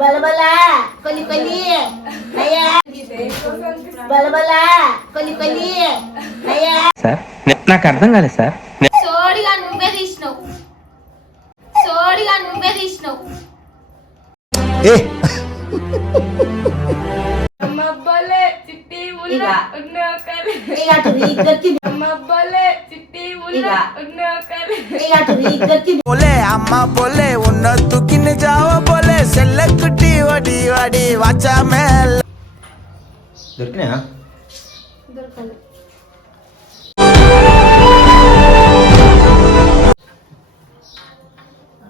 బలబల కొన్ని కొన్ని. అయ్యా. బలబల కొన్ని అయ్యా. సార్ నాకు అర్థం కాలేదు సార్. సోడిగా నువ్వే తీసినావు. సోడిగా నువ్వే తీసినావు. అమ్మబ్బలే చిట్టి ఉల్ల ఉన్న ఒకరు. అమ్మబ్బలే చిట్టి ఉల్ల ఉన్న ఒకరు. అమ్మ బోలే ఉన్న తుకిన జావు దొరికినాయా?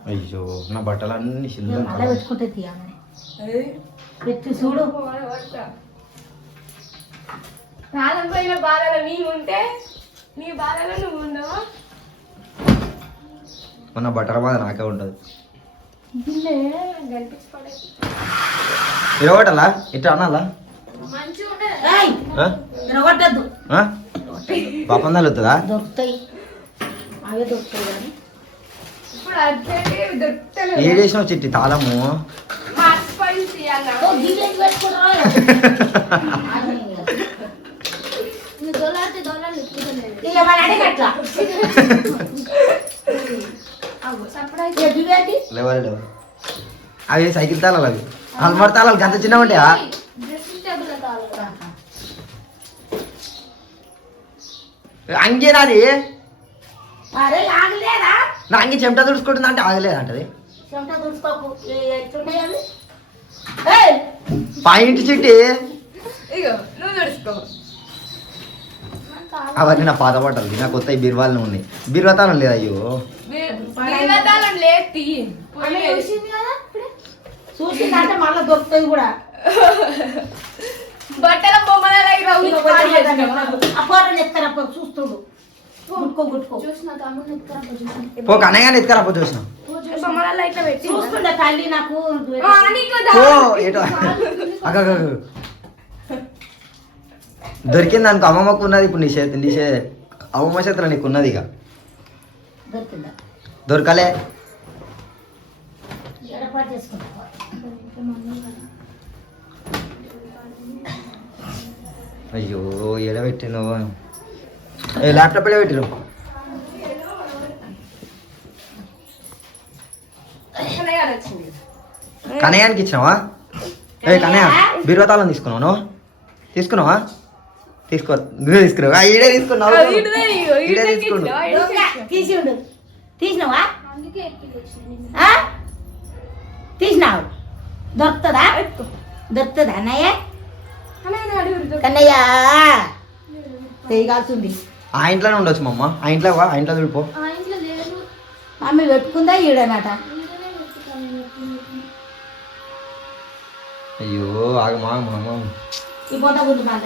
అయ్యో నా బట్టలన్నీ పెట్టి చూడు. ప్రాణం పోయిన బాధలో నీ ఉంటే నీ బాధలో నువ్వు ఉన్నావా మన బట్టల బాధ నాకే ఉంటుంది ఇరవటలా ఇట్లా అనాలా? పాపందాలు వస్తుందా దొరుకుతాయి. అవే దొరుకుతాయి కానీ. ఇప్పుడు అర్జెంట్ దొరుకుతలేదు ఏడేసినావు చిట్టి తాళము? లేవాలి లేవాలి. అవి సైకిల్ తాళాలు అవి? అల్మార్ తాళాలు గంత చిన్న ఉంటాయా? డ్రెస్సింగ్ టేబుల్ తాళం అంగే నాది. అరే ఆగలేదా? నా అంగి చెమట తుడుచుకుంటుంది అంటే ఆగలేదంటది! పాయింట్ చిట్టి. ఇగో నువ్వు అవన్నీ నా పాత బట్టలు నా కొత్త బీరువాళ్ళు ఉన్నాయి. బీరువా తాళం లేదు అయ్యో చూసిందంటే మళ్ళీ దొరుకుతాయి కూడా. బట్టల బొమ్మల ఆ ఫోటోలు ఎత్తారప్ప చూస్తుండు. గుట్టుకో గుట్టుకో చూసిన పో చూస్తుండే తల్లి నాకు? దొరికింది అనుకో అమ్మమ్మకు ఉన్నది ఇప్పుడు నీ చేతి నీ చే అమ్మమ్మ చేతిలో నీకు ఉన్నది ఇక దొరకలే. అయ్యో ఎడ పెట్టినో? ల్యాప్టాప్ గారు వచ్చింది. కనయానికి ఇచ్చినావా? ఏ కనయ్య బీరువా తాళం తీసుకున్నావు? తీసుకున్నావా? తీసుకో. నువ్వే తీసుకున్నావు. ఆ, ఈడే తీసుకున్నావు ఈడే తీసుకున్నావు. తీసినావా? అందుకే ఎత్తుకు వచ్చిన ఆ? తీసినావు. దొరుకుతుందా? దొరుకుతుందా అన్నయ్య? కన్నయ్య! చేయగాల్సింది ఆ ఇంట్లోనే ఉండొచ్చు మమ్మ ఆ ఇంట్లో వా, ఆ ఇంట్లో చూడిపో. ఆ ఇంట్లో లేదు. ఆమె పెట్టుకుందా ఈడనట అయ్యో ఆగమా మామ? ఈ గుంటు మాట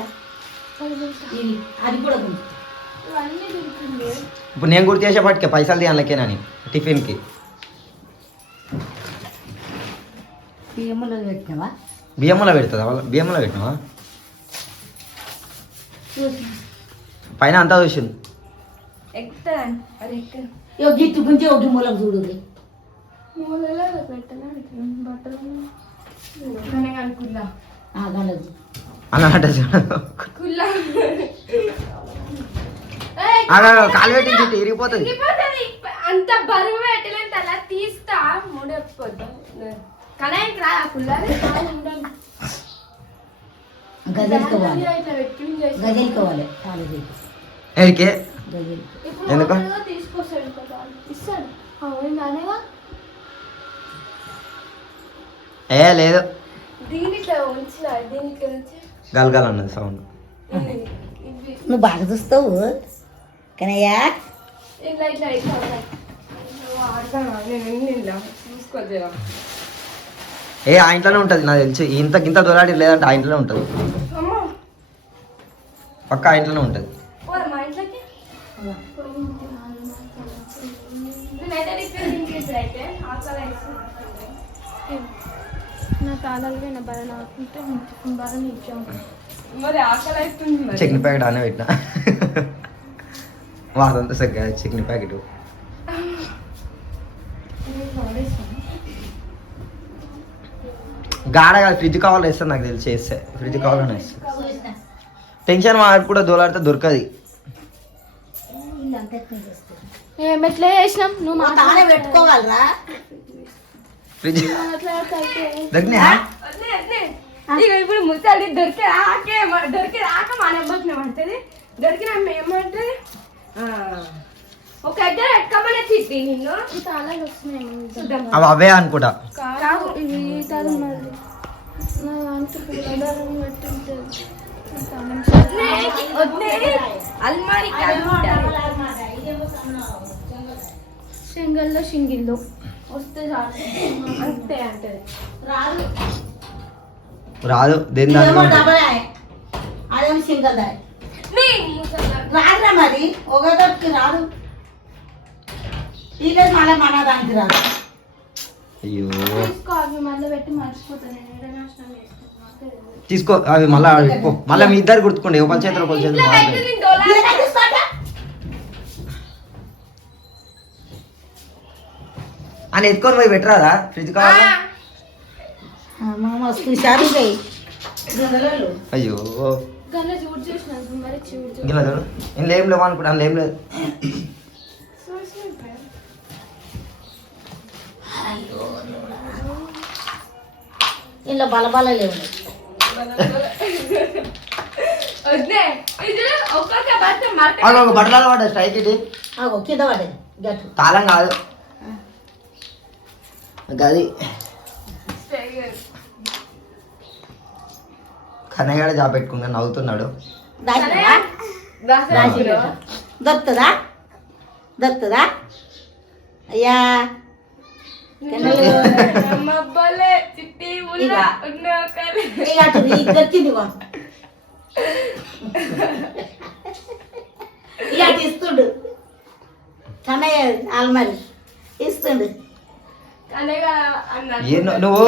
ఇది అది కూడా ఇప్పుడు నేను గుర్తు చేసేపటికే పైసలు తీయాలకేనని టిఫిన్కి. బియ్యములో పెట్టినావా? బియ్యంలో పెడుతుందా వాళ్ళ బియ్యంలో పెట్టినావా? పైన అంతా చూసింది గిట్టు గుంజి ఒకటి మూలకు చూడు మూలలో పెట్టనా? బట్టలు కన్నయ్య ఆగా, కాలు పెట్టి ఇరిగిపోతుంది. అంత బరువు పెట్టలేంత అలా తీస్తా. రా ఎందుకు? తీసుకొస్తాడు కదా ఇస్తాడు. అవును ఏ లేదు. దీని ఇట్లా ఉంచిన దీని ఇట్లా ఉంచి గలగల అన్నది సౌండ్ నువ్వు బాగా చూస్తావు. కనయ్య ఏ ఆ ఇంట్లోనే ఉంటుంది నాకు తెలిసి. ఇంత గింత దొరాడి లేదంటే ఆ ఇంట్లోనే ఉంటుంది. అమ్మ. పక్క ఆ ఇంట్లోనే ఉంటుంది. పోరా నా తాళాలు నా బల నాకుంటే బలం ఇచ్చాము. మరి ఆకలి అవుతుంది మరి. చట్నీ ప్యాకెట్ అనే పెట్టిన. వాదంతా సగ్గా చట్నీ ప్యాకెట్. గాడ కాదు ఫ్రిడ్జ్ కావాలి వేస్తాను నాకు తెలిసి వేస్తే ఫ్రిడ్జ్ కావాలని వేస్తా. చూసిన టెన్షన్ మాకు కూడా దోలాడితే దొరకది. ఎట్లా చేస్తారు? ఏం ఎట్లా చేసినాం నువ్వు పెట్టుకోవాలరా? ఫ్రిడ్జ్ దొరికినా ఇప్పుడు ముసలి దొరికి రాకే దొరికి రాక మన అబ్బకి పడుతుంది దొరికిన ఏమంటది? ఆ, ఒక దగ్గర ఎక్కమనే తిట్టి నిన్ను. తాళాలు వస్తున్నాయి చూద్దాం. అవి అవే అనుకుంటా. ఇవి ఈ తాళం నా దాంట్లో పూలదారం అల్మారి సింగల్లో సింగిల్లో వస్తే చాలు. అంతే రాదు. రాదు. దేని దాంట్లో. అదేమో సింగల్ దాయ్. నీ ముసలి రాదురా మరి. ఒకటికి రాదు. వీళ్ళది మళ్ళీ మన దానికి రాదు. అయ్యో. తీసుకో అవి మళ్ళీ పెట్టి మర్చిపోతాను. నేను ఏడ నాశనం చేస్తాను తీసుకో అవి మళ్ళా మీ ఇద్దరు గుర్తుకోండి. ఒక చేతులు ఒక చేతులు అని ఎత్తుకొని పోయి పెట్టరాదా? ఫ్రిడ్జ్ కావాలా. అయ్యో. గల్ల చూడు ఇందులో ఏం లేవు అనుకుంటా అందులో ఏం లేదు. ఇందులో బలబల లేవు. బట్టలు పడ్డా స్ట్రైక్ ఇది. తాళం కాదు. గది. కన్నయ్యడ జాబ్ పెట్టుకుందని నవ్వుతున్నాడు. దొరుకుతుందా? దొరుకుతుందా? అయ్యా. ఇక. అటు ఇస్తుండు. కన్నయ్య ఆల్మరి. ఇస్తుండు. నువ్వు